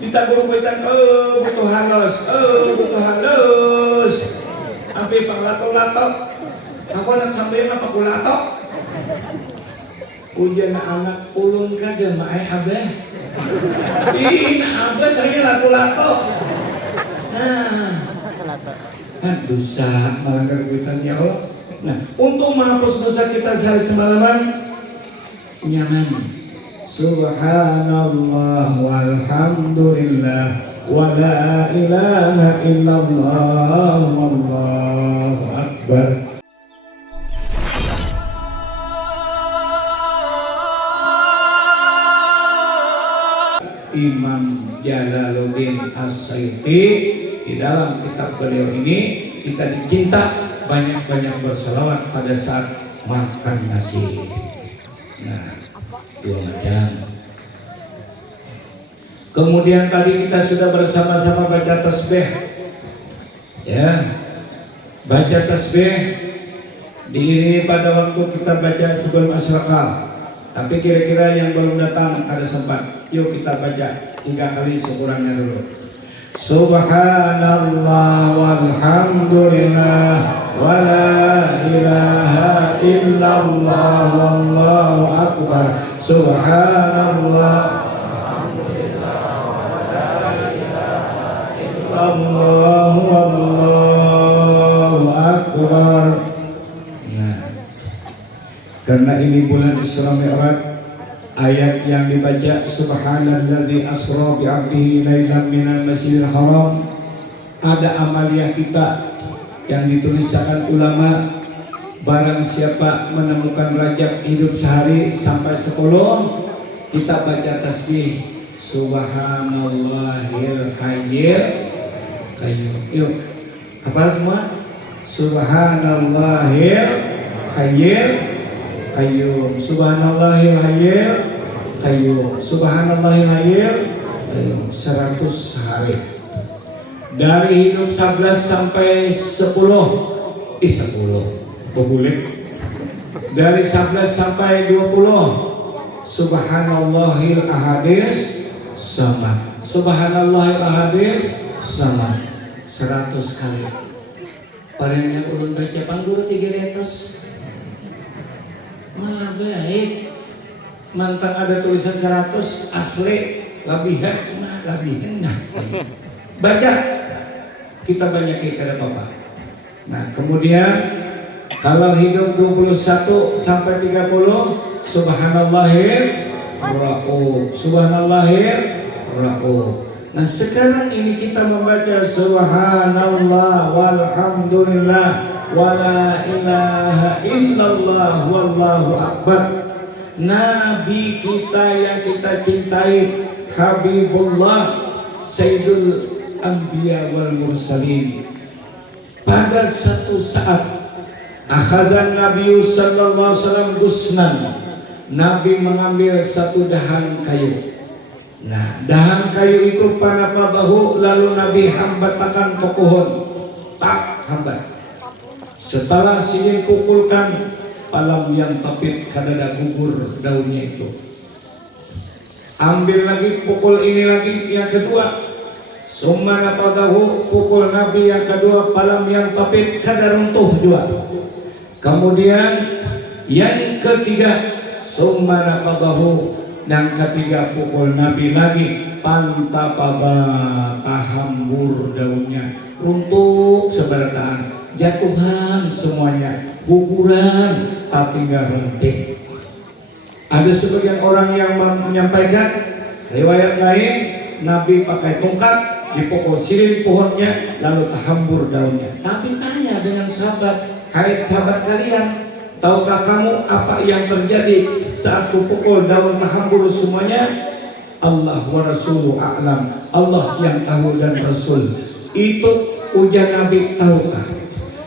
Ditagong-guitan, oh butuh halus. Tapi panglato-lato, aku nak sambil apa kulato? Ujian anak ulun kada maai abah. Ih, abah saya lato-lato. Nah, dosa melanggar kuitan ya Allah. Nah, untuk menghapus dosa kita sehari semalaman, nyaman. Subhanallah walhamdulillah wa la ilaha illallah wallahu akbar. Imam Jalaluddin As-Suyuti di dalam kitab beliau ini kita dicinta banyak-banyak berselawat pada saat makan nasi. Nah, 2 macam. Kemudian tadi kita sudah bersama-sama baca tasbih. Ya. Baca tasbih diiringi pada waktu kita baca sebelum asyraqah. Tapi kira-kira yang belum datang ada sempat. Yuk kita baca 3 kali sekurangnya dulu. Subhanallah walhamdulillah wa la ilaha illallah wallahu akbar. Subhanallah walhamdulillah wa la ilaha illallah wallahu akbar. Nah, karena ini bulan Isra Mi'raj, ayat yang dibaca subhanalladzi asra bi 'abdihi lailan minal masjidil haram, ada amaliyah kita yang dituliskan ulama. Barang siapa menemukan Rajab hidup sehari sampai 10, kita baca tasbih subhanallahil hayyil qayyum. Yuk, hafal semua? Subhanallahil hayyil qayyum, subhanallahil hayyil qayyum, subhanallahil hayyil qayyum, 100 hari. Dari hidup 11 sampai 10, 10 boleh. Dari 11 sampai 20, subhanallahil ahadis sama, subhanallahil ahadis sama, 100 kali. Parenya ulun baca pangguru 300. Malah baik. Mantang ada tulisan 100 asli labihan, nah. Baca, kita banyak kada apa-apa. Nah, kemudian kalau hidup 21 sampai 30, subhanallahil rauf, subhanallahil rauf. Nah, sekarang ini kita membaca subhanallah walhamdulillah wa la ilaha illallah wallahu akbar. Nabi kita yang kita cintai, Habibullah Sayyidul Anbiya wal Mursalin, pada satu saat akhadhan Nabi sallallahu alaihi wasallam gusnan, Nabi mengambil satu dahan kayu. Nah, dahan kayu itu panapadahu, lalu Nabi hambatakan ke pohon, tak hambat. Setelah sini pukulkan, palam yang tapit kadada gugur daunnya itu. Ambil lagi, pukul ini lagi yang kedua. Summa padahu, pukul Nabi yang kedua, palam yang tapit kada runtuh juga. Kemudian yang ketiga, summa padahu, yang ketiga pukul Nabi lagi, pantapaba, tahambur daunnya, runtuh seberataan, jatuhan semuanya, guguran, tapi nggak rentik. Ada sebagian orang yang menyampaikan riwayat lain, Nabi pakai tongkat, dipukul sirih pohonnya, lalu tahambur daunnya. Nabi tanya dengan sahabat, hai sahabat kalian, tahukah kamu apa yang terjadi saat pukul daun tahambur semuanya? Allah wa rasuluhu a'lam, Allah yang tahu dan Rasul. Itu ujar Nabi, tahukah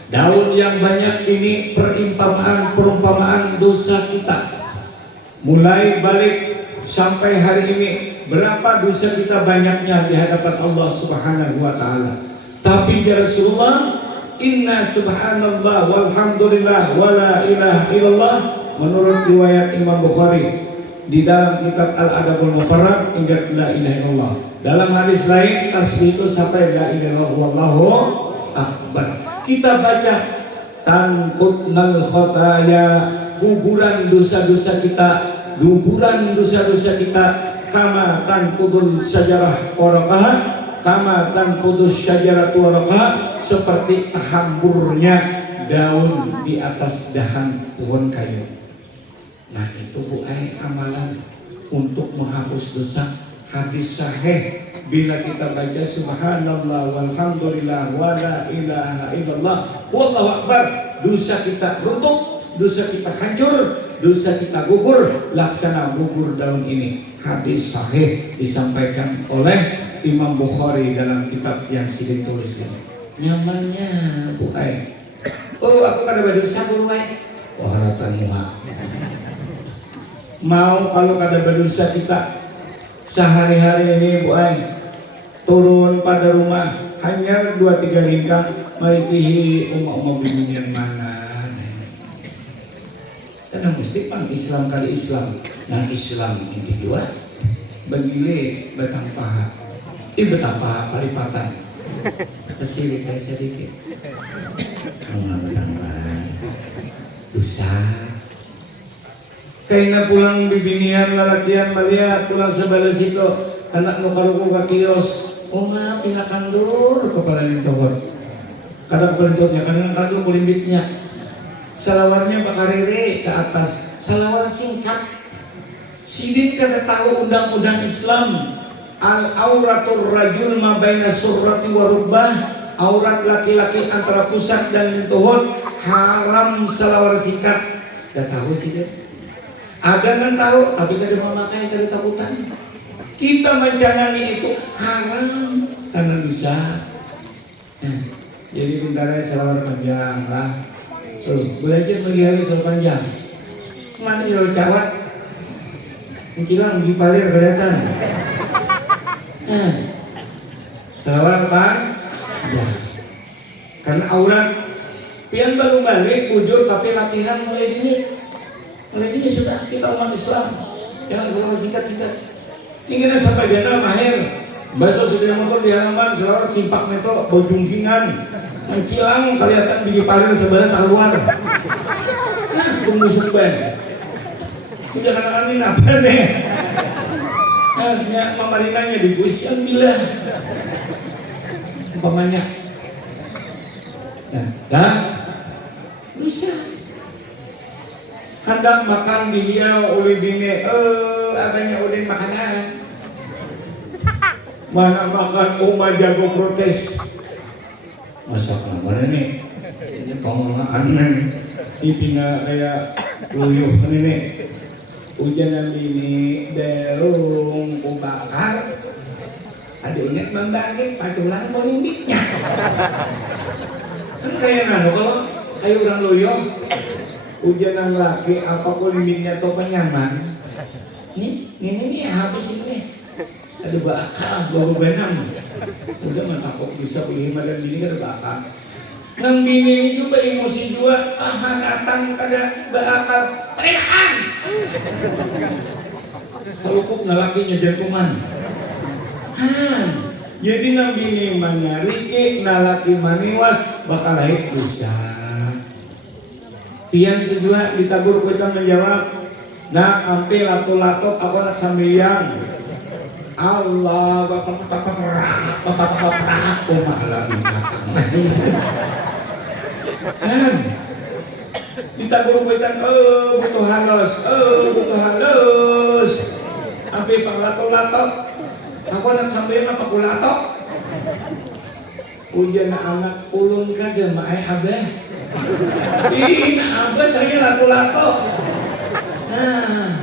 daun yang banyak ini perumpamaan dosa kita. Mulai balik sampai hari ini, berapa dosa kita banyaknya di hadapan Allah Subhanahu wa taala. Tapi ya Rasulullah, inna subhanallah walhamdulillah wa la ilaha illallah, menurut riwayat Imam Bukhari, di dalam kitab Al-Adabul Mufrad ingat la ilaha illallah. Dalam hadis lain tasbih itu sampai la ilaha illallah wallahu akbar. Kita baca tanqutnal khataya, guguran dosa-dosa kita, guguran dosa-dosa kita, kama tanqudul sajarah waraqaha, kama tanqudus syajaratu waraqaha, seperti hamburnya daun di atas dahan pohon kayu. Nah itu Bu Ai amalan untuk menghapus dosa. Hadis sahih bila kita baca subhanallah walhamdulillah wala ilaha illallah wallahu akbar, dosa kita runtuh, dosa kita hancur, dosa kita gugur laksana gugur daun ini. Hadis sahih disampaikan oleh Imam Bukhari dalam kitab yang sedang tulis ini. Nyamannya Bu Ai. Oh aku kada berdosa Bu Ai. Wah haratan mau kalau kada berdosa kita sehari-hari ini Bu Ai turun pada rumah hanya 2-3 lingkang maritihi umma-umma binian mana karena mesti pang Islam kali Islam nah Islam ini dua begile betang paha betang paha palipatan tersirik kayak sedikit betang paha dosa kaina pulang bibinian lalakian melihat pulang sebelah situ anak nu karuku ka kios oma pina kandur kepala lintohor kadang pelintutnya kadang kandur kulimbitnya salawarnya pakarere ke atas salawar singkat sidin kada tahu undang-undang Islam al auratur rajul ma baina surrati wa rubbah, aurat laki-laki antara pusat dan lintohor haram salawar singkat. Dah tahu sih dia. Ada kan tahu, tapi kada mau makai dari takutan. Kita mencanangi itu haram karena dosa. Jadi bentarnya salawar panjang lah. Tuh, belajar melihat salawar panjang. Mana salawar cawat? Mungkilah di palir kelihatan. Salawar apa? Ya. Karena aurat pian baru balik bujur tapi latihan mulai dini. Mulai ini sudah kita umat Islam jangan selawar singkat-singkat ingin sampai jana mahir baso sepeda motor di halaman selawar simpak neto bojungkingan mencilang kelihatan biji paling sebenarnya taluan nah tunggu suben udah kadang-kadang ini apa nih nah mamarinanya di kuisian bila umpamanya nah bisa hendak makan dia oleh bini adanya oleh makanan mana makan uma jago protes masak apa nih ini pengelolaan nih dipindah kayak luyuh nih hujan ini derung kubakar ada ingat membangkit patulan polimbiknya kan kayak nano kalau kayak orang luyuh hujan yang laki apapun limitnya atau penyaman ini habis ini ada bakal baru benam udah mentakut bisa pilih dan bini ada bakal nang bini ini juga emosi juga tahan datang kada bakal teriakan kalau kok nalakinya jantungan jadi nang bini manyariki nalaki maniwas bakal lahir dosa. Pian itu juga ditabur kita menjawab nak ampe lato-lato apa nak sambiang Allah bapak malah binatang ditabur kita butuh halus ampe pang lato-lato apa nak sambiang apa kulato ujian anak ulun kan dia maai abah ini abah saya lato-lato nah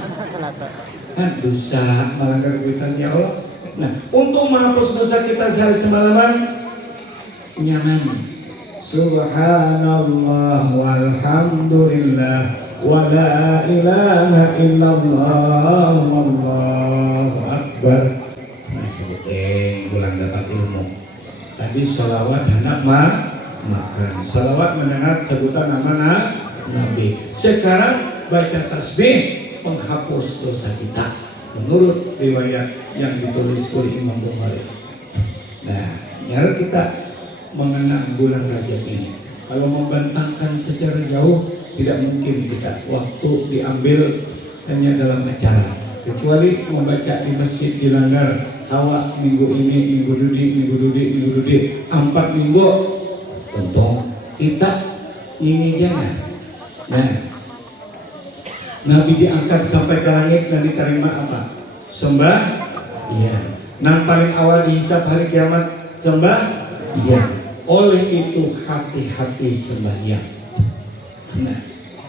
kan dosa melanggar kuitan ya Allah. Nah untuk menghapus dosa kita sehari semalaman nyaman subhanallah walhamdulillah wa la ilaha illallah wallahu akbar. Nah sebutin bulan dapat ilmu tadi sholawat hendak makan salawat mendengar sebutan nama Nabi. Sekarang baca tasbih menghapus dosa kita menurut riwayat yang ditulis oleh Imam Bukhari. Nah, biar kita mengenang bulan Rajab ini. Kalau membentangkan secara jauh tidak mungkin kita waktu diambil hanya dalam acara, kecuali membaca di masjid di Langgar awak minggu ini, minggu dudi 4 minggu tentu kita ini jangan. Nah, Nabi diangkat sampai ke langit dan diterima apa? Sembah. Iya. Nah, paling awal dihisab hari kiamat sembah. Iya. Oleh itu hati-hati sembahyang. Nah,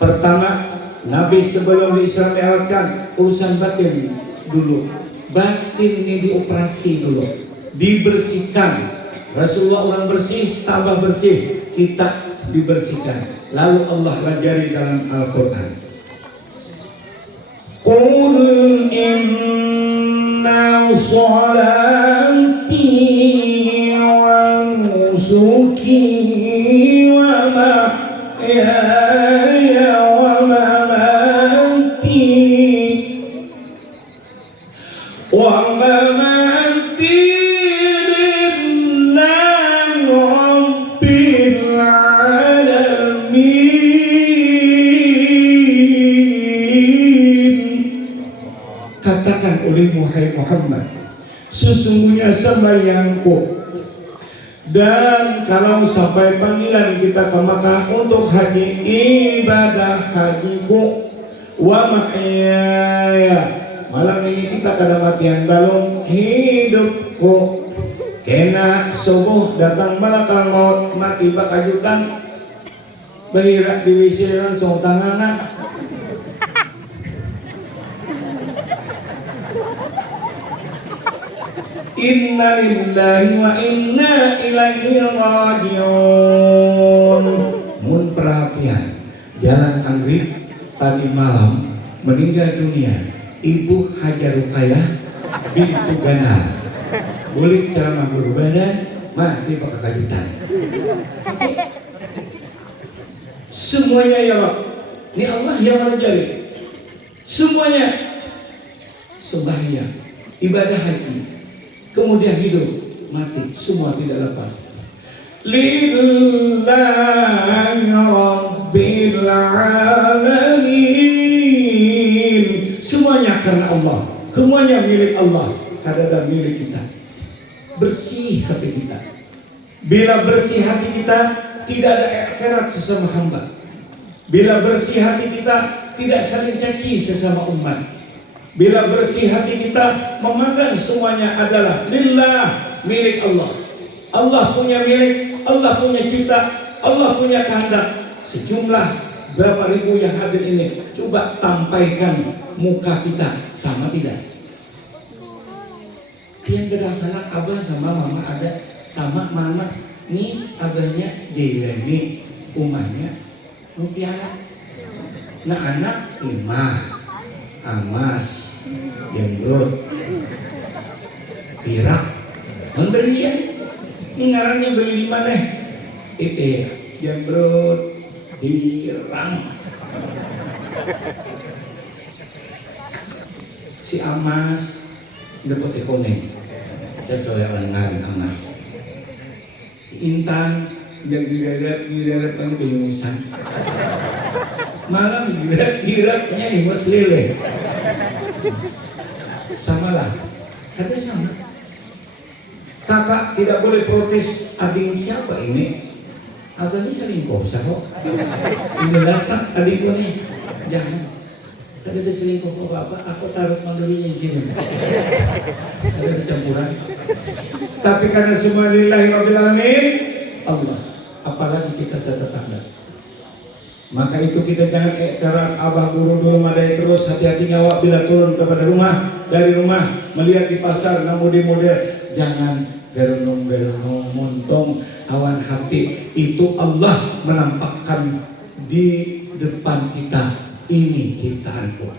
pertama Nabi sebelum Isra Mi'rajkan urusan batin dulu. Batin ini dioperasi dulu, dibersihkan. Rasulullah orang bersih, tambah bersih, kita dibersihkan. Lalu Allah rajari dalam Al-Quran. Qul inna salati wa nusuki wa mahyaya wa mamati wa mamati lillahi rabbil alamin. Katakan oleh Muhammad, sesungguhnya sembahyangku dan kalau sampai panggilan kita ke Makkah untuk haji, ibadah hajiku wa mahyaya, malam ini kita kada matian balong hidupku, kena subuh datang malakal maut mati bakajutan behirak di WC langsung tanganna. Inna lillahi wa inna ilaihi rajiun. Mun perhatian, Jalan Anggrek tadi malam meninggal dunia Ibu Hajar Rukayah bintu Ganal. Boleh ceramah berbadan, mati pakai kajutan. Semuanya ya Allah, ini Allah yang menjadi semuanya sembahyang, ibadah haji, kemudian hidup, mati, semua tidak lepas. Lillahi Rabbil Alamin. Semuanya karena Allah, semuanya milik Allah, kadang milik kita. Bersih hati kita. Bila bersih hati kita, tidak ada ikrar sesama hamba. Bila bersih hati kita, tidak saling caci sesama umat. Bila bersih hati kita, memandang semuanya adalah lillah, milik Allah. Allah punya milik, Allah punya cipta, Allah punya kehendak. Sejumlah berapa ribu yang hadir ini, coba tampaikan muka kita sama tidak? Yang berdasarkan abah sama mama ada, sama mama nih abahnya Jailani, umahnya Mutiara. Nah anak Imah, Amas, Jembrut, Pirak, membelian. Ini ngarannya beli di mana? Jembrut, Pirak. Si Amas dapat ekonomi sesuai dengan Amas. Intan yang didarat kan bingungan. Malam dirat-diratnya imas lele. Samalah, kata sama. Kakak tidak boleh protes. Adik siapa ini? Abang ini selingkuh, siapa? Ini datang adikku nih. Jangan. Ada selingkuh apa? Aku harus mandirinya di sini. Ada campuran. Tapi karena semua lillahi rabbil alamin, Allah. Apalagi kita setetangga. Maka itu kita jangan ikrar abah guru dulu madai terus, hati-hati nyawa bila turun kepada rumah, dari rumah melihat di pasar model-model, jangan berenung-berenung montong awan hati. Itu Allah menampakkan di depan kita, ini ciptaanku.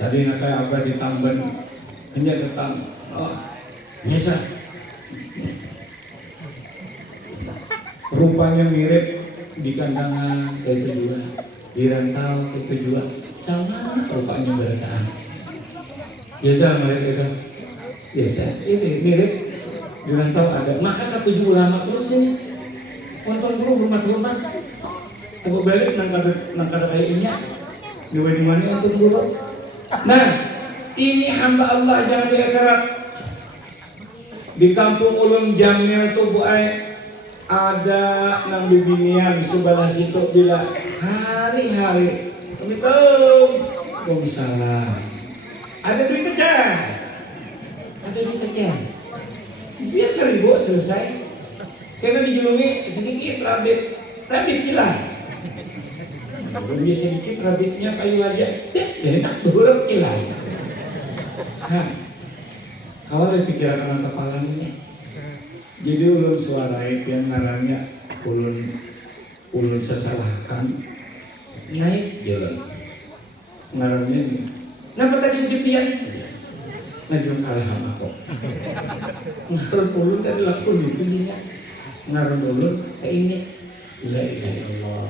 Tadi nak kayak abah di Tamban hanya datang, oh biasa rupanya mirip di kandangan ke tujuan, di rantau ke tujuan, sama rupanya berataan. Biasa mereka kan, biasa ini mirip dirantau ada. Maka ketujuh ulama terus nih, nonton dulu rumah-rumah. Aku balik nangkada kayaknya, di mana untuk dulu. Nah, ini hamba Allah jangan diakarap. Di kampung Ulun Jamil tuh Bu Ai ada nang bibinian sebelah situ bila hari-hari Assalamualaikum salam. Ada duit aja. Ada duit aja. Biar 1.000 selesai. Karena dijulungi sedikit rabit kilai. Dia sedikit rabitnya kayu aja. Enak berurut kilai. Awalnya pikiran orang kepala ini. Jadi ulun suara yang ngarannya ulun sesalahkan naik jalan ngarannya ini. Kenapa tadi jepian? Ngajung kalah sama kok. Ngaran ulun tadi lakun di sini. Ngaran ulun kayak ini. La ilaha illallah.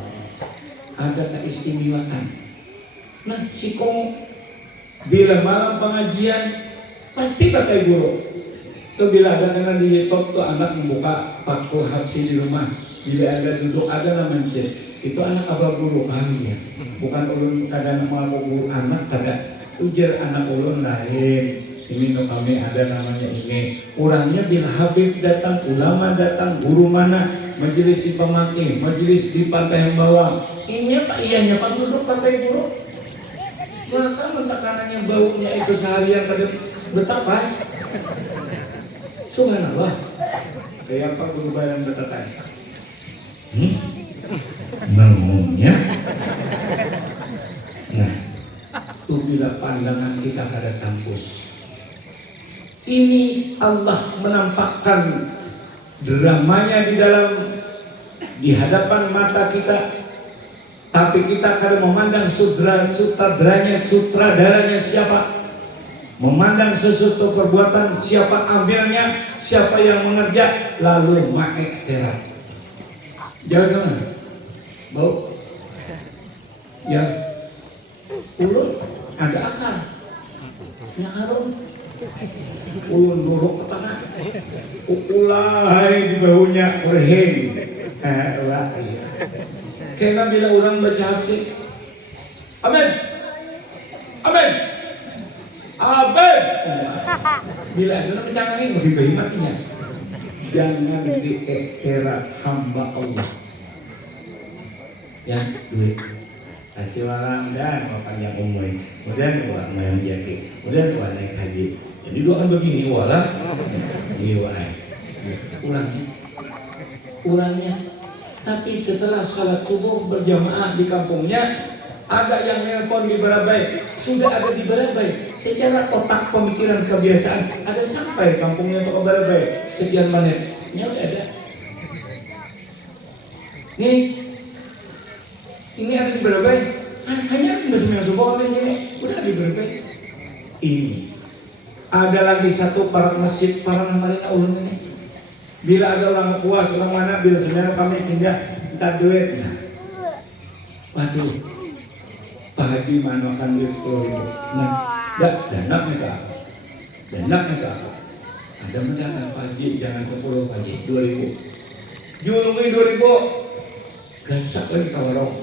Ada keistimewaan. Nah si kong bila malam pengajian pasti pakai guru. Tuh bila ada kena di YouTube tuh anak membuka paku habsi di rumah. Bila ada duduk ada namanya itu anak abah guru kami ya. Bukan ulun kadang mau guru anak kadang ujar anak ulun lain. Ini no kami ada namanya ini. Orangnya bila Habib datang, ulama datang, guru mana, majelis di Pamaki, majelis di Pantai Bawang. Ini pak ianya pak duduk pantai guru. Maka mentakanannya baunya itu seharian pada betapas. Subhanallah. Kayak apa guru bayan betakan? Bangunnya. Nah, itu bila pandangan kita pada kampus. Ini Allah menampakkan dramanya di hadapan mata kita. Tapi kita kadang memandang sutradaranya siapa, memandang sesuatu perbuatan siapa ambilnya, siapa yang mengerja, lalu make terap. Jangan bau, ya ulun ada akal, yang harum, ulun buruk ke tengah, ukulai di baunya berheng, Karena bila orang baca hafsi, amin, amin, amin. Bila ada jangan ini bagi bayi matinya, jangan dikira hamba Allah. Ya, duit kasih orang dan makan yang umum, kemudian orang yang jadi, kemudian orang naik haji. Jadi doa begini, wala, ulangnya. Tapi setelah salat subuh berjamaah di kampungnya, ada yang nelpon di Barabai, sudah ada di Barabai. Secara otak pemikiran kebiasaan, ada sampai kampungnya untuk ke Barabai sekian menit. Udah ada. Ini ada di Barabai. Hanya sembilan subuh di sini, udah di Barabai. Ini ada lagi satu para masjid para namanya ulun ini. Bila ada orang puas, orang mana, bila sebenarnya kami sehingga minta duit. Waduh, Pak Haji manakan duit 10.000. Nah, dana mereka. Ada menjangan Pak Haji, jangan 10 Pak Haji, 2.000. Julungi 2.000. Gasak lagi kawarong.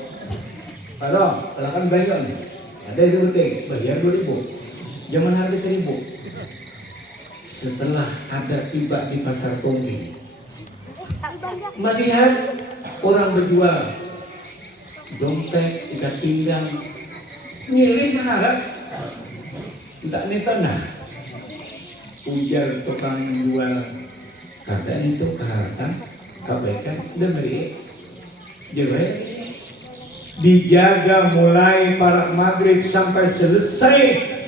Kalau kan banyak nih. Ada yang penting, bayar 2.000. Jangan harga 1.000. Setelah ada tiba di pasar Tombi, melihat orang berjual dompet, ikat pinggang, milih harap, tidak nih tanah. Ujar tukang jual, kata itu kehatan, kebaikan, demi jadi dijaga mulai para maghrib sampai selesai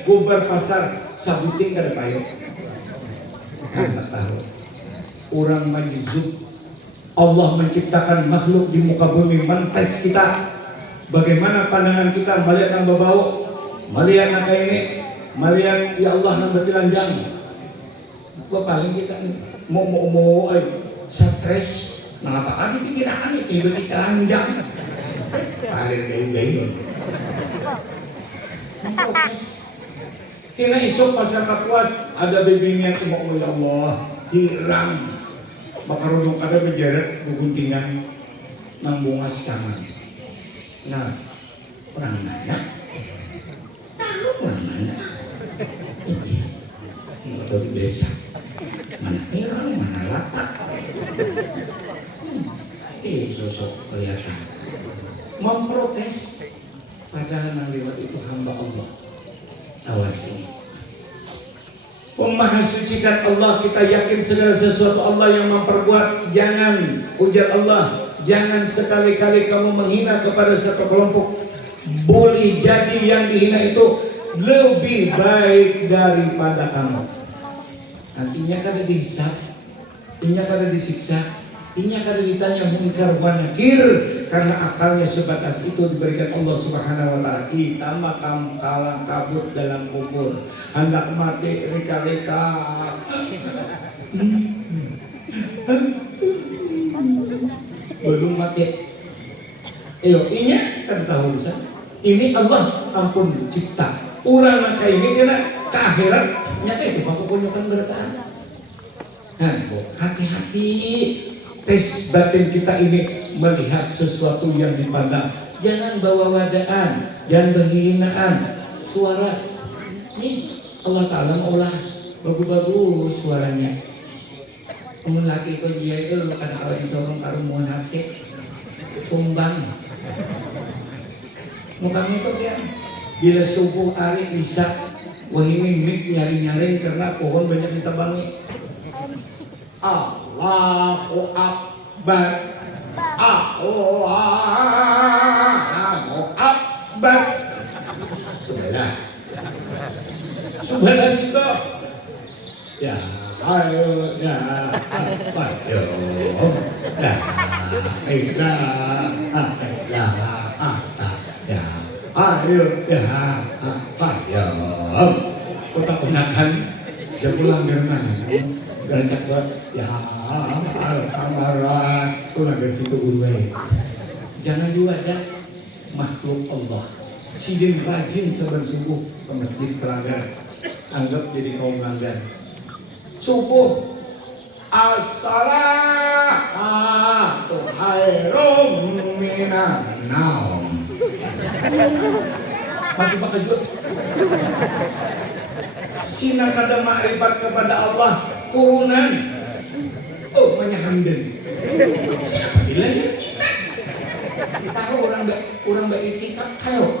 bubar pasar sabuting kada payung. Tidak tahu. Orang majzub, Allah menciptakan makhluk di muka bumi mentes kita. Bagaimana pandangan kita melihat yang berbau, melihat yang kayak ini, melihat ya Allah yang bertelanjang. Gua paling kita mau stres. Mengapa kami pikiran ini tiba di telanjang? Paling kayak Memprotes. Kena isok pasal kapuas ada bibinya mau ya Allah hirang bakarudung kada bejeret duguntingan nang bunga tangan. Nah, orang nanya, tahu orang nanya. Atau di desa, mana hirang, mana latak. Sosok kelihatan memprotes, padahal nang lewat itu hamba Allah. Awas ini. Maha sucikan Allah, kita yakin segala sesuatu Allah yang memperbuat. Jangan ujar Allah, jangan sekali-kali kamu menghina kepada satu kelompok. Boleh jadi yang dihina itu lebih baik daripada kamu. Nantinya kada dihisab, nantinya kada disiksa, nantinya kada ditanya munkar wa nakir, karena akalnya sebatas itu diberikan Allah Subhanahu wa taala. Kita makam kalang kabut dalam kubur, hendak mati reka-reka. Belum mati. Ayo, ini kan tahu urusan. Ini Allah ampun cipta. Urang maka ini kena ke akhirat nyata itu pakukunyokan bertaan. Nah, hati-hati tes batin kita ini melihat sesuatu yang dipandang. Jangan bawa wadaan, jangan berhinaan. Suara ini Allah Ta'ala olah bagus-bagus suaranya. Kamu laki itu dia itu kan kalau disorong karumuan hati tumbang. Mukanya itu dia bila subuh hari isya wahini mik nyari-nyari karena pohon banyak ditebangi. Allahu Akbar, Allahu Akbar. Subhanallah situ. Ya, ayo ya, ayo. Dah, ya, ayo ya, ayo. Kota kenakan, dia pulang dari mana? Dan cakap, ya, alhamdulillah, pulang dari situ urway. Jangan juga ada makhluk Allah. Sidin rajin sebelum subuh ke masjid pelanggan, anggap jadi kaum pelanggan. Subuh, as-salatu khairum minan naum. Mati pakajut. Sinar kada ma'rifat kepada Allah turunan. Oh, menyahamdan. Siapa bilang dia? Tahu orang beritikad kalau.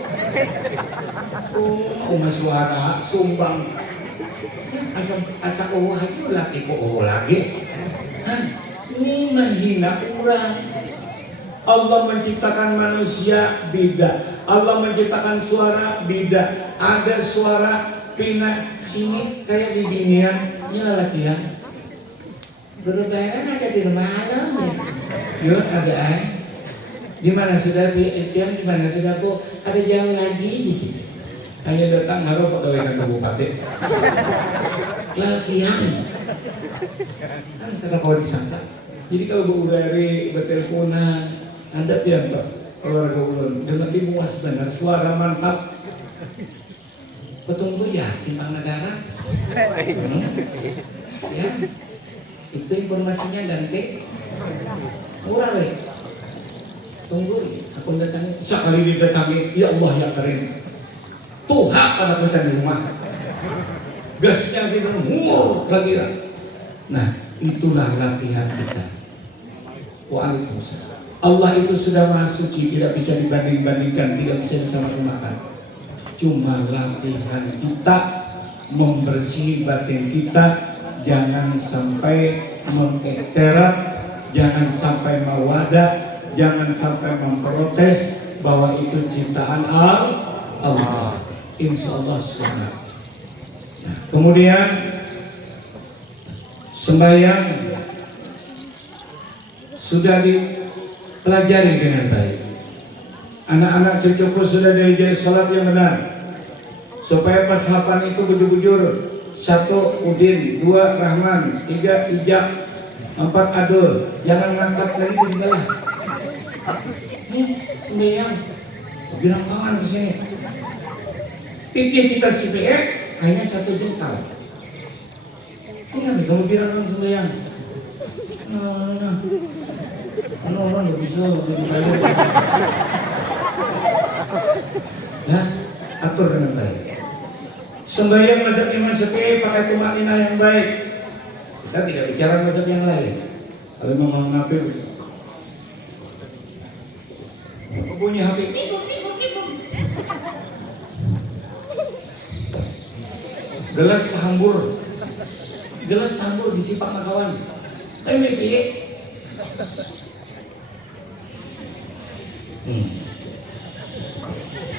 Oh, suara sumbang. Asa aja laki ko lagi. Ini menghina orang. Allah menciptakan manusia beda. Allah menciptakan suara beda. Ada suara pindah sini kayak di binian. Ini lelakian. Berlebaran ada di rumah alam ya. Yuk ada. Di mana sudah BTM, di mana sudah bu, ada jauh lagi di sini. Hanya datang ngaruh pegawai kantor bupati. Latihan. Kan kata kawan disangka. Jadi kalau bu dari berteleponan, anda pian pak keluarga ulun, dengan dimuas benar, suara mantap. Petunggu ya, timbang negara. Ya, itu informasinya nanti murah weh. Tunggu, aku datangi. Sekali didatangi, ya Allah ya Karim. Tuhan pada kita di rumah. Gasnya kita murah lagi lah. Nah, itulah latihan kita. Waalaikumsalam. Allah itu sudah maha suci, tidak bisa dibanding-bandingkan, tidak bisa disama-samakan. Cuma latihan kita membersih batin kita, jangan sampai mengekterat, jangan sampai mawadah. Jangan sampai memprotes bahwa itu ciptaan Allah. Insya Allah semangat. Nah, kemudian sembahyang sudah dipelajari dengan baik. Anak-anak cucuku sudah diajari sholat yang benar. Supaya pas hafal itu bujur-bujur. 1 Udin, 2 Rahman, 3 Ijak, 4 Adul. Jangan ngangkat lagi ke segala. Ini sembahyang bilang kawan kesini Pikir kita CPE hanya 1 jengkal. Kenapa kamu bilang kan sembahyang? Nah, nggak bisa. Ya, atur dengan baik. Sembahyang mazhab Imam Syafi'i pakai tumaninah yang baik. Kita tidak bicara mazhab yang lain. Kalau Imam Nafi bunyi HP, gelas tahambur disipak kawan. Tapi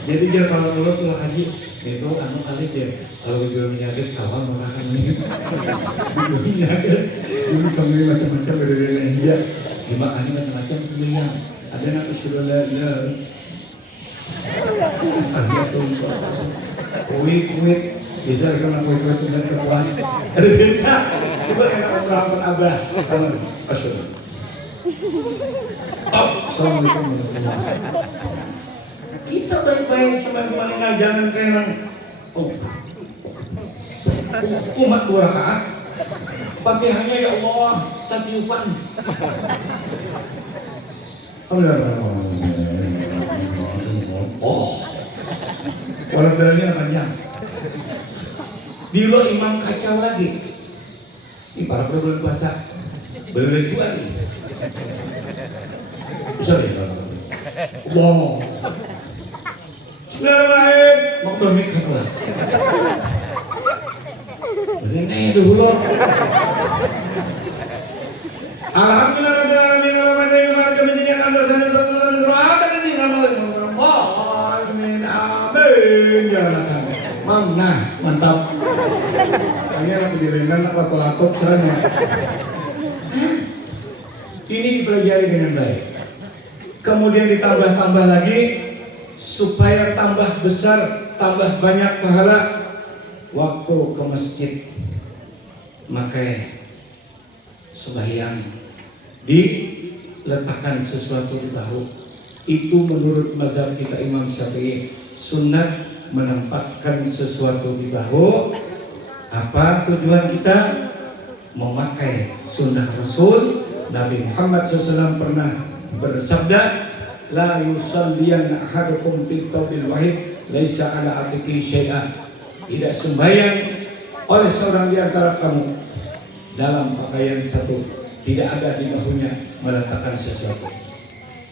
jadi dia kalau mulut tuh haji itu kali dia kalau jual minyak gas kawan makan ini jual minyak gas dulu kami macam-macam dari India dimakan macam-macam sembilan ada nak sudah ada tuh kuit bisa kalau kuit dengan kepuas ada biasa coba enak melakukan abah asyik assalamualaikum kita baik-baik sama kemalingan jangan kayak umat 2 rakaat Fatihahnya ya Allah satiupan walau bilangnya panjang di lo imam kacau lagi ini para bulan puasa beli jual sorry wow Bismillahirrahmanirrahim mau domik apa ini dulu Alhamdulillahirrahmanirrahim Alhamdulillah kami menyediakan dosa-dosa suratan ini amin jalan mana mantap ini aku dilengan atau laptop seranya ini dipelajari dengan baik kemudian ditambah-tambah lagi supaya tambah besar tambah banyak pahala waktu ke masjid maka sembahyang diletakkan sesuatu di bahu itu menurut mazhab kita Imam Syafi'i sunnah menempatkan sesuatu di bahu apa tujuan kita memakai sunnah Rasul Nabi Muhammad SAW pernah bersabda la yusalliyan ahadukum fi thawbil wahid laisa ala atiqi syai'an tidak sembahyang oleh seorang di antara kamu dalam pakaian satu tidak ada di bahunya meletakkan sesuatu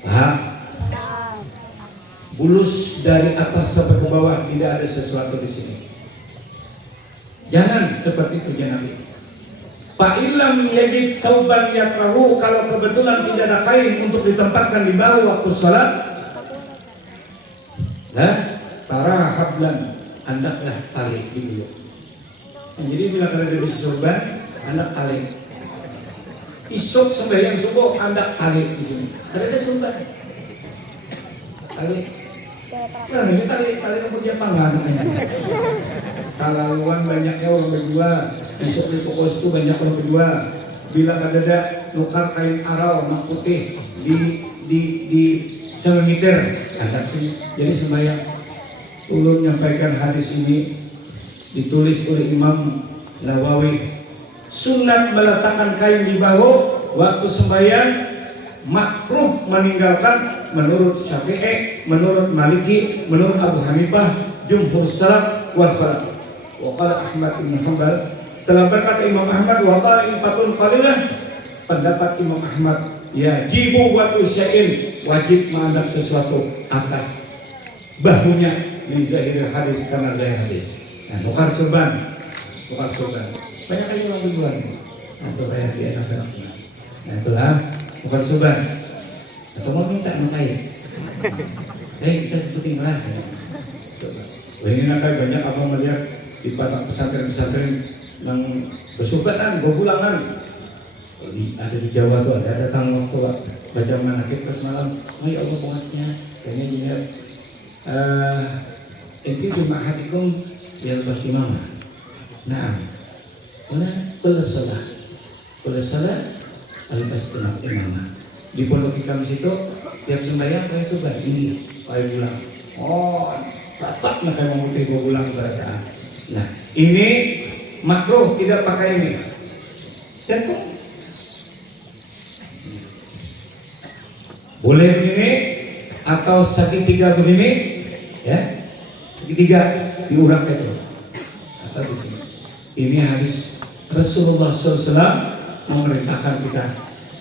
paham? Bulus dari atas sampai ke bawah tidak ada sesuatu di sini. Jangan seperti itu ya Nabi. Fa illam yajid sauban yakrahu kalau kebetulan tidak ada kain untuk ditempatkan di bahu waktu salat. Nah, para hablan hendaklah tali di bulu. Jadi bila kalian di sorban, hendak tali. Isuk sembahyang subuh hendak tali di sini. Ada sorban. Tali. Nah, ini tali kerja pangan. Kalaluan banyaknya orang berdua, besok di pokos itu banyak orang berdua. Bila ada nukar kain arau mak putih di semeter atas sini. Jadi sembahyang ulun menyampaikan hadis ini ditulis oleh Imam Nawawi. Sunat meletakkan kain di bahu waktu sembahyang makruh meninggalkan menurut Syafi'i, menurut Maliki, menurut Abu Hanifah, jumhur salaf wal khalaf. Wa qala Ahmad bin Hanbal telah berkata Imam Ahmad wa ta'ifatun qalilah pendapat Imam Ahmad ya jibu wa syai'in wajib menganggap sesuatu atas bahunya min zahir hadis karena zahir hadis. Nah, bukan sorban. Banyak aja orang berjual. Nah, itu kayak di atas sana. Nah, itulah bukan sorban. Atau mau minta makai. Kita sebutin lah. Ini nakai banyak apa melihat di pesantren-pesantren yang bersumpatan, berbulangan. Ada di Jawa tuh ada datang waktu baca manakib pas malam. Oh ya Allah pengasnya, kayaknya dia inti cuma hatikum biar basimama. Nah, mana pelesalah alias tenang imamah. Di pondok kami situ tiap sembahyang kayak sudah ini kayak bilang oh Rapat nak kayak memutih berulang bacaan. Nah, ini makruh tidak pakai ini. Dan kok boleh begini atau segitiga begini, ya, segitiga diurang itu. Atau di sini. Ini hadis Rasulullah SAW memerintahkan kita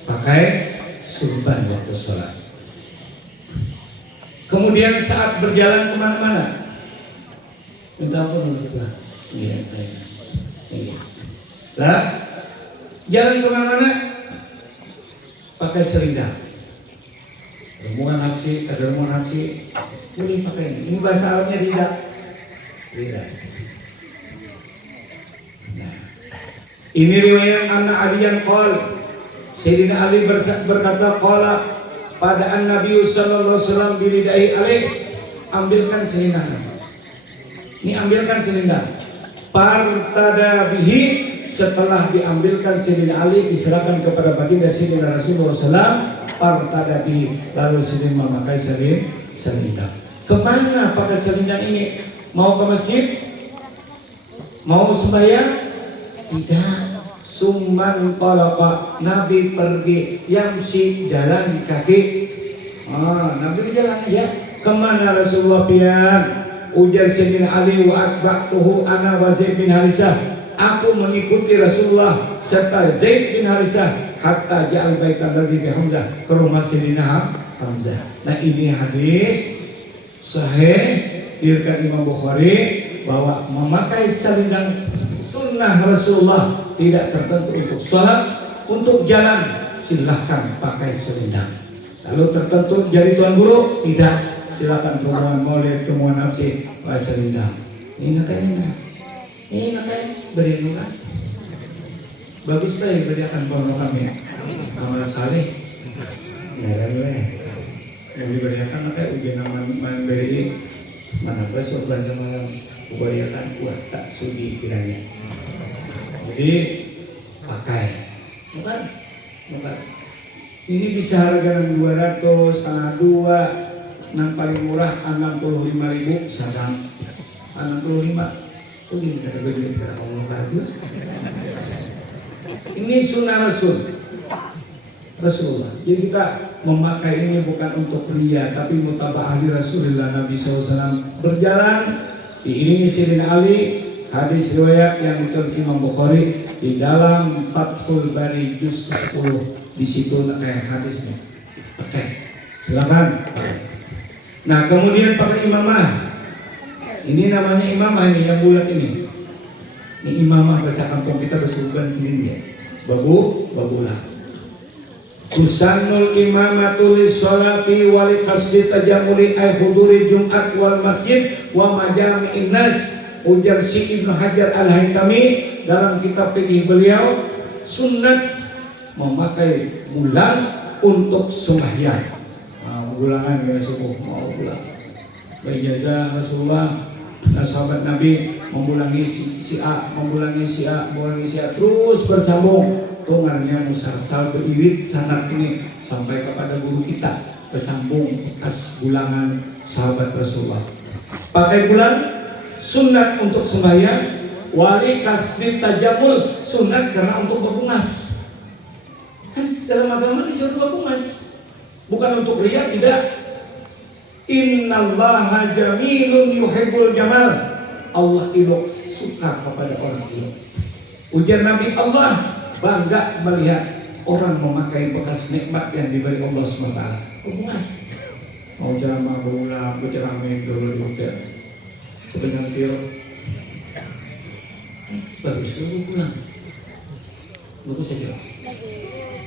pakai surban waktu sholat. Kemudian saat berjalan kemana-mana, minta apa dulu Tuhan? Iya. Lah, jalan kemana-mana pakai selendang. Rombongan haji, ada rombongan haji, boleh pakai ini. Ini bahasa Arabnya tidak. Nah, ini riwayat Anna Aliyan qol. Sayyidina Ali berkata qala pada An-Nabi sallallahu alaihi wasallam bilidai alaih, ambilkan selendang. Ini ambilkan selendang. Partada bihi, setelah diambilkan Sayyidina Ali diserahkan kepada baginda Sayyidina Rasulullah SAW. Partada bihi, lalu Sayyidina memakai selendang. Kemana pakai selendang ini? Mau ke masjid? Mau sembahyang? Tidak. Summan talaqa, Nabi pergi yamsi, jalan kaki. Nabi berjalan ya. Kemana Rasulullah pian? Ujar Sayyidina Ali wa atba'tuhu ana wa Zaid bin Harisah. Aku mengikuti Rasulullah serta Zaid bin Harisah hatta ja'al baitan ladzi bi Hamzah, ke rumah Sayyidina Hamzah. Nah, ini hadis sahih diriwayatkan Imam Bukhari bahwa memakai selendang sunnah Rasulullah, tidak tertentu untuk sholat, untuk jalan silahkan pakai selendang. Lalu tertentu jadi tuan guru, tidak, silakan rombongan maulid, rombongan nafsi pakai selendang. Ini nakainya, berinukan bagus baik, beri akan pondok kami amal saleh yang diberikan maka ujian main beri mana pas sorban sama diberikan kuat tak sudi kiranya. Jadi pakai, bukan? Ini bisa harga 200, setengah 2, yang paling murah 65.000 sadang, 65. Oh ini kata gue kata Allah kata. Ini sunnah Rasulullah. Jadi kita memakai ini bukan untuk ria, tapi mutaba'ah di Rasulullah Nabi SAW. Berjalan diiringi Sayyidina Ali. Hadis riwayat yang ditulis Imam Bukhari di dalam Fathul Bari juz 10, di situ kayak hadisnya. Pakai, silakan. Nah, kemudian pakai imamah. Ini namanya imamah ini yang bulat ini. Ini imamah bahasa kampung kita bersurban sendiri ya. Bagulah. Tusannul imamatu lis-sholati wa liqasdi tajamuli ay huduri Jumat wal masjid wa majami'in nas. Ujar si Ibnu Hajar Al-Haytami dalam kitab fikih beliau, sunat memakai bulan untuk sembahyang. Bulangan ya subuh mau bulan. Ijazah Rasulullah, sahabat Nabi membulangi si A, terus bersambung. Tungannya musalsal beririt sanad ini sampai kepada guru kita, bersambung bekas bulangan sahabat Rasulullah. Pakai bulan sunat untuk sembahyang, wali kasbit tajamul sunat karena untuk berbungas. Kan dalam agama disuruh berbungas, bukan untuk riya, tidak. Innallaha jamilun yuhibbul jamal. Allah itu suka kepada orang itu. Ujar Nabi, Allah bangga melihat orang memakai bekas nikmat yang diberi Allah SWT. Berbungas. Mau ceramah berulang, berceramah dulu juga. Sebenarnya dia bagus dulu pulang, bagus saja.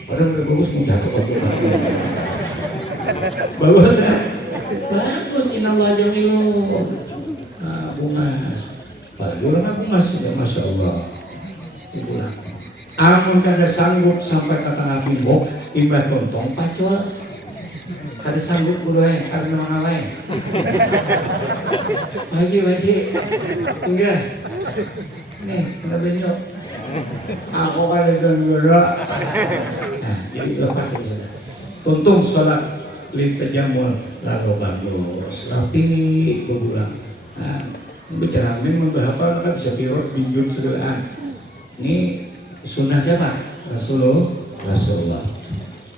Padahal udah bagus mudah kok. Bagus ya, bagus. Inallah jamilu. Bungas. Bagus lah bungas ya, masya Allah. Itulah. Amun kada sanggup sampai kata Nabi Bok, imbah tontong pacol. Kada sanggup budaya karena orang lain. Lagi, enggak. Nih, kena benyok. Aku kada gula. Nah, jadi lepas saja. Tuntung sholat litajamul lalu bagus, rapi berulang. Nah, bicara memang berapa kan bisa pirot binjun sederhana. Ini sunnah siapa? Rasulullah.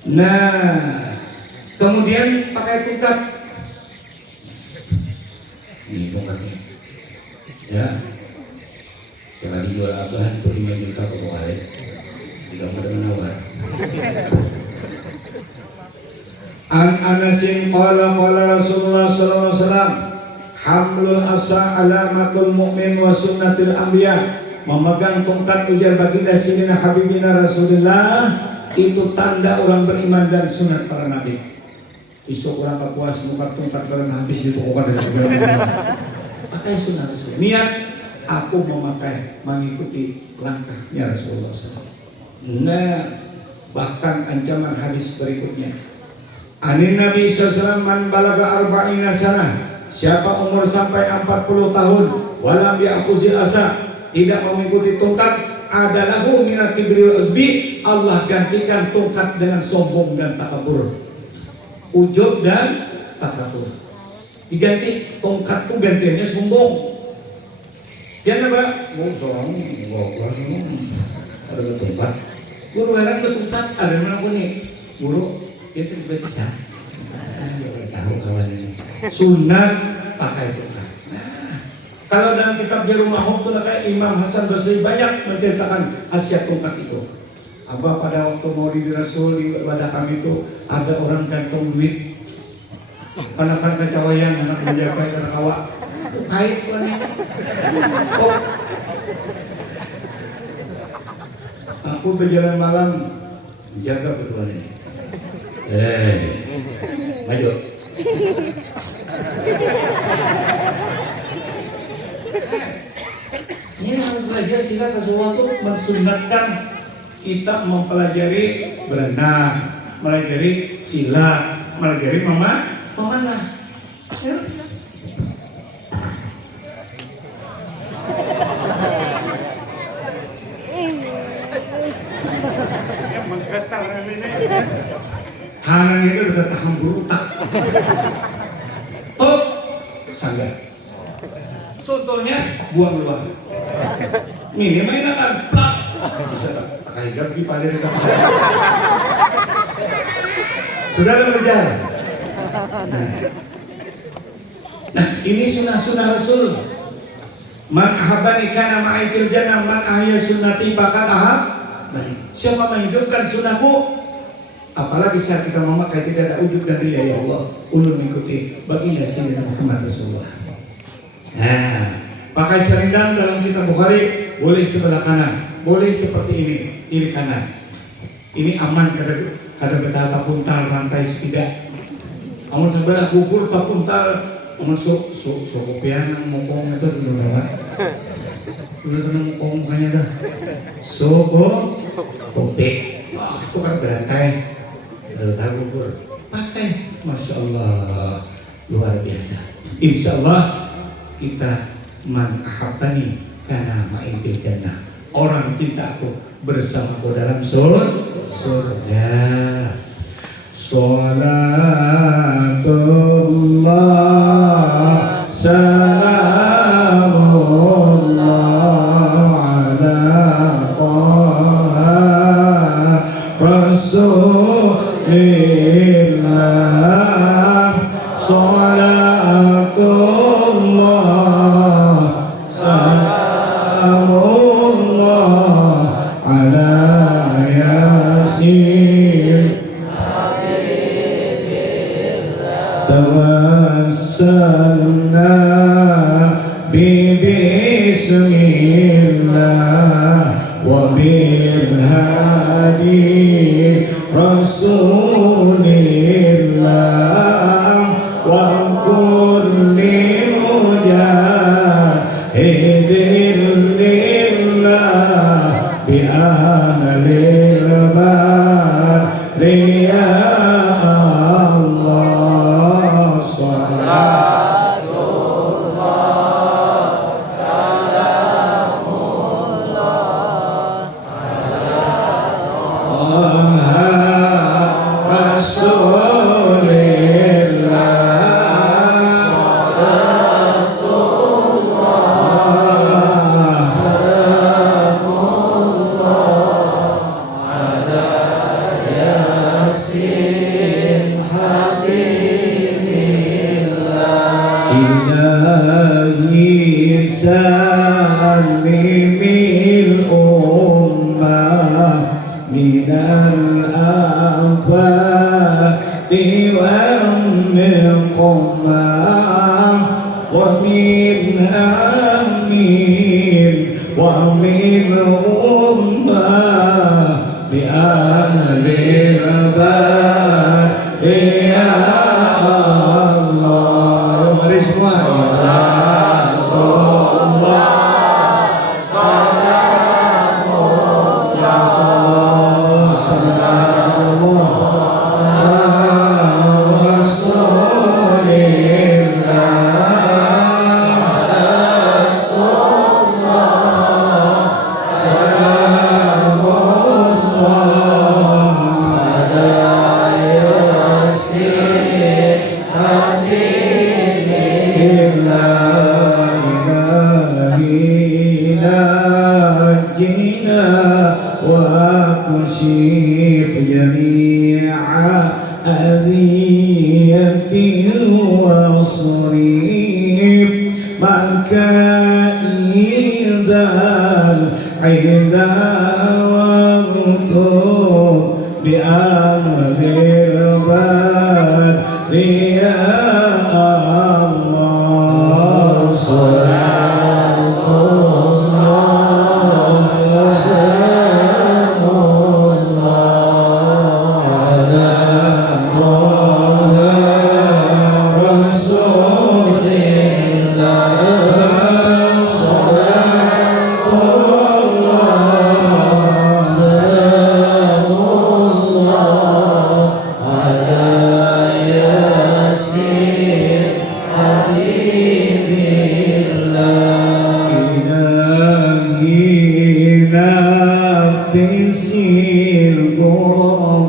Nah, kemudian pakai tongkat. Ini tongkatnya. Ya. Jangan dijual abahan untuk 5 juta ke bawah. Tidak mau menawar. An Anasin qala Rasulullah sallallahu alaihi wasallam hamlul asa alamatul mu'min wa sunnatil anbiya. Memegang tongkat ujar baginda Sayyidina Habibina Rasulullah itu tanda orang beriman dan sunat para nabi. Besok orang tak puas buka tongkat karena habis dipokokkan dari segala. Pakai sunat Rasul. Niat aku memakai mengikuti langkahnya Rasulullah SAW. Nah, bahkan ancaman hadis berikutnya. Anin Nabi SAW man balaga arba'ina sanah. Siapa umur sampai 40 tahun walam ya'khuzil asa, tidak mengikuti tongkat, adalah minat kibril uzbi, Allah gantikan tongkat dengan sombong dan takabur, ujub dan takabur. Diganti tongkat itu gantiannya sombong. Dia apa? Mau sombong, ada tongkat. Guru heran bertongkat, ada mana pun nih. Guru itu bisa. Tahu kawan ini. Sunat pakai tongkat. Kalau dalam kitab Jarumahum itu kayak Imam Hasan Basri banyak menceritakan khasiat tongkat itu. Apa pada waktu Maulid Rasul di ibadah kami itu ada orang gantung duit. Anak-anak kecawayan, anak menjaga anak awak. Kait ini. Oh. Aku berjalan malam menjaga berdua ini. Maju. Ini harus belajar sehingga sesuatu mensunatkan kita mempelajari berenang, mempelajari silat, mempelajari memanah. Yang menggetar ini. Karena itu udah tahan berutak. Top sanggar. Contohnya buang luar. Minimal akan plak. Bisa tak pakai hijab di paling dekat. Sudah berjalan. Nah, ini sunnah Rasul. Man ahabbani kana ma'i fil jannah, man ahya sunnati faqad ahab. Siapa menghidupkan sunnahku, apalagi saat kita memakai tidak ada ujub dan ria, ya Allah, ulun mengikuti baginda Sayyidina Muhammad Rasulullah. Nah, pakai selendang dalam kitab Bukhari boleh sebelah kanan, boleh seperti ini, kiri kanan. Ini aman kada betapa puntal rantai sepeda. Amun sebelah gugur tak puntal, amun kopian mokong itu dulu lewat. Dulu mokong mukanya dah. Kopi. Wah, itu kan berantai. Tak gugur. Pakai, masya Allah, luar biasa. Insya Allah kita man ahabbani kana ma'i fil jannah. Orang cintaku bersamaku dalam surga. Salatullah salamullah ala taha rasulillah. Salatullah salamullah ala yasin tawassalna bismillah wa bil hadi rasulillah wa kulli mujahidin lillah bi ahlil bari ya Allah. Rasulillah وكشف جميع أذية وصريف مكائد العدا وغثوب بأمر البر يا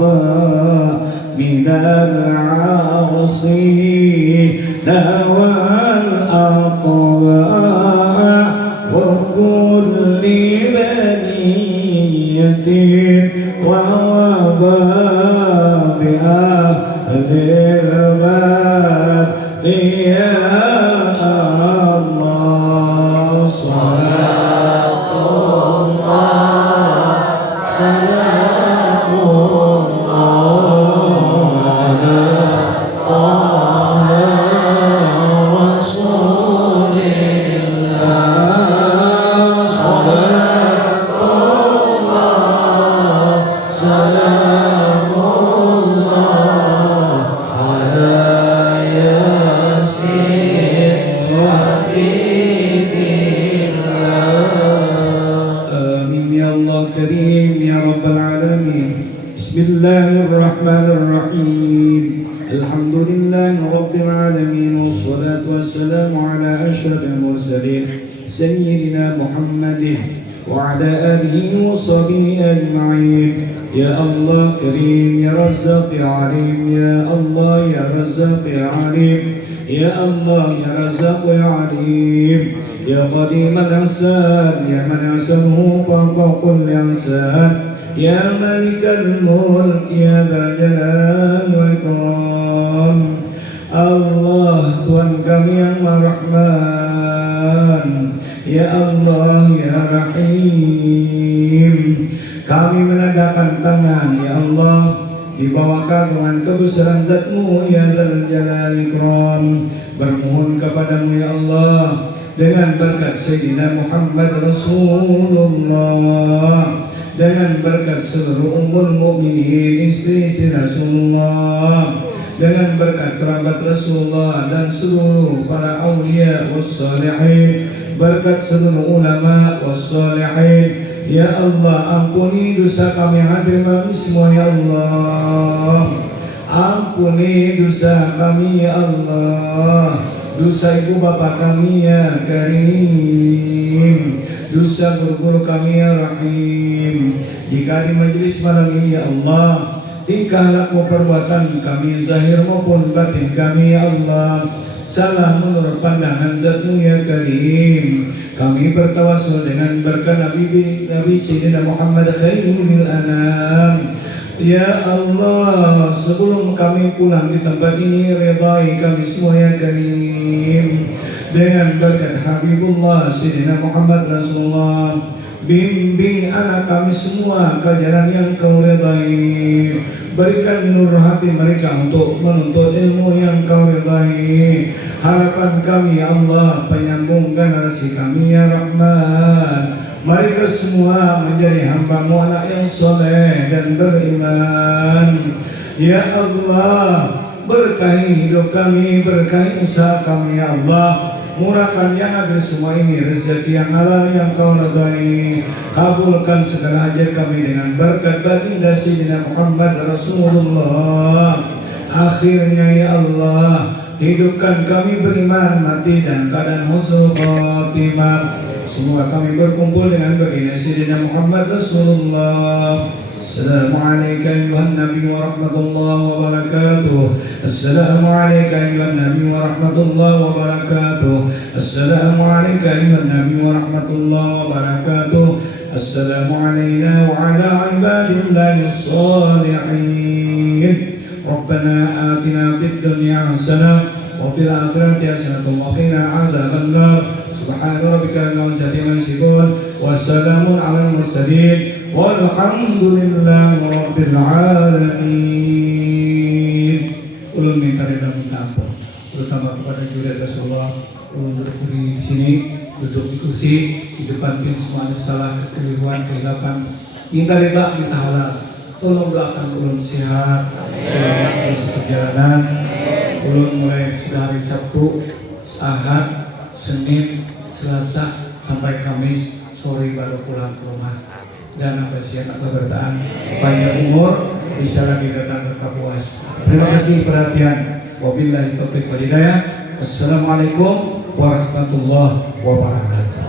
الله من العاصي دهوى الأقوى وكل بنية ووباء بأهل البر يا الله صلاة الله سلام بسم الله الرحمن الرحيم الحمد لله رب العالمين والصلاة والسلام على أشرف المرسلين سيدنا محمد وعلى آله وصحبه أجمعين يا الله كريم يا رزاق يا عليم يا الله يا رزاق يا عليم يا الله يا رزاق يا عليم يا قديم الإحسان يا من أحسنه فوق كل إحسان يا مالك الملك يا ذا الجلال والإكرام Allah Tuhan kami yang Rahman Ya Allah ya Rahim kami menadahkan tangan ya Allah di bawah kagungan kebesaran Zat-Mu ya Dzal Jalali Ikram bermohon kepadamu ya Allah dengan berkat Sayyidina Muhammad Rasulullah dengan berkat seluruh ummul mukminin istri-istri Rasulullah dengan berkat kerabat Rasulullah dan seluruh para aulia wassalihin berkat seluruh ulama wassalihin ya Allah ampuni dosa kami hadir kami semua ya Allah ampuni dosa kami ya Allah dosa ibu bapa kami ya Karim dosa guru-guru kami ya Rahim jika di majelis malam ini ya Allah tingkah laku perbuatan kami zahir maupun batin kami ya Allah salah menurut pandangan Zat-Mu ya Karim kami bertawassul dengan berkat Nabi Sayyidina Muhammad khairul anam ya Allah sebelum kami pulang di tempat ini ridai kami semua ya Karim dengan berkat Habibullah Sayyidina Muhammad Rasulullah bimbing anak kami semua ke jalan yang Kau ridai berikan nur hati mereka untuk menuntut ilmu yang Kau ridai harapan kami ya Allah penyambungkan relasi kami ya Rahman mereka semua menjadi hamba-Mu anak yang soleh dan beriman ya Allah berkahi hidup kami berkahi usaha kami ya Allah murahkan yang ada semua ini rezeki yang halal yang Kau ridai kabulkan segala hajat kami dengan berkat baginda Sayyidina Muhammad Rasulullah akhirnya ya Allah hidupkan kami beriman mati dan keadaan husnul khatimah semua kami berkumpul dengan baginda Sayyidina Muhammad Rasulullah Assalamualaikum ayuhan Nabi wa rahmatullahi wa barakatuh Assalamualaikum ayuhan Nabi wa rahmatullahi wa barakatuh Assalamualaikum ayuhan Nabi wa rahmatullahi wa barakatuh السلام علينا وعلى عباد الله الصالحين ربنا آتنا في الدنيا حسنة وفي الآخرة حسنة وقنا عذاب النار سبحان ربك رب العزة عما يصفون والسلام على المرسلين والحمد لله رب العالمين. Ulun minta ridha minta ampun terutama kepada juriat Rasulullah. Ulun duduk di sini, duduk di kursi, di depan tim semua ada salah, kekeliruan, kehilapan. Minta ridha, minta halal. Tolong doakan ulun sehat, selamat terus perjalanan. Ulun mulai sudah hari Sabtu, Ahad, Senin, Selasa sampai Kamis sore baru pulang ke rumah. Dan apresiasi atau bertahan panjang umur bisa lagi datang ke Kapuas. Terima kasih perhatian. Wabillahi taufiq wal hidayah. Assalamualaikum warahmatullahi wabarakatuh.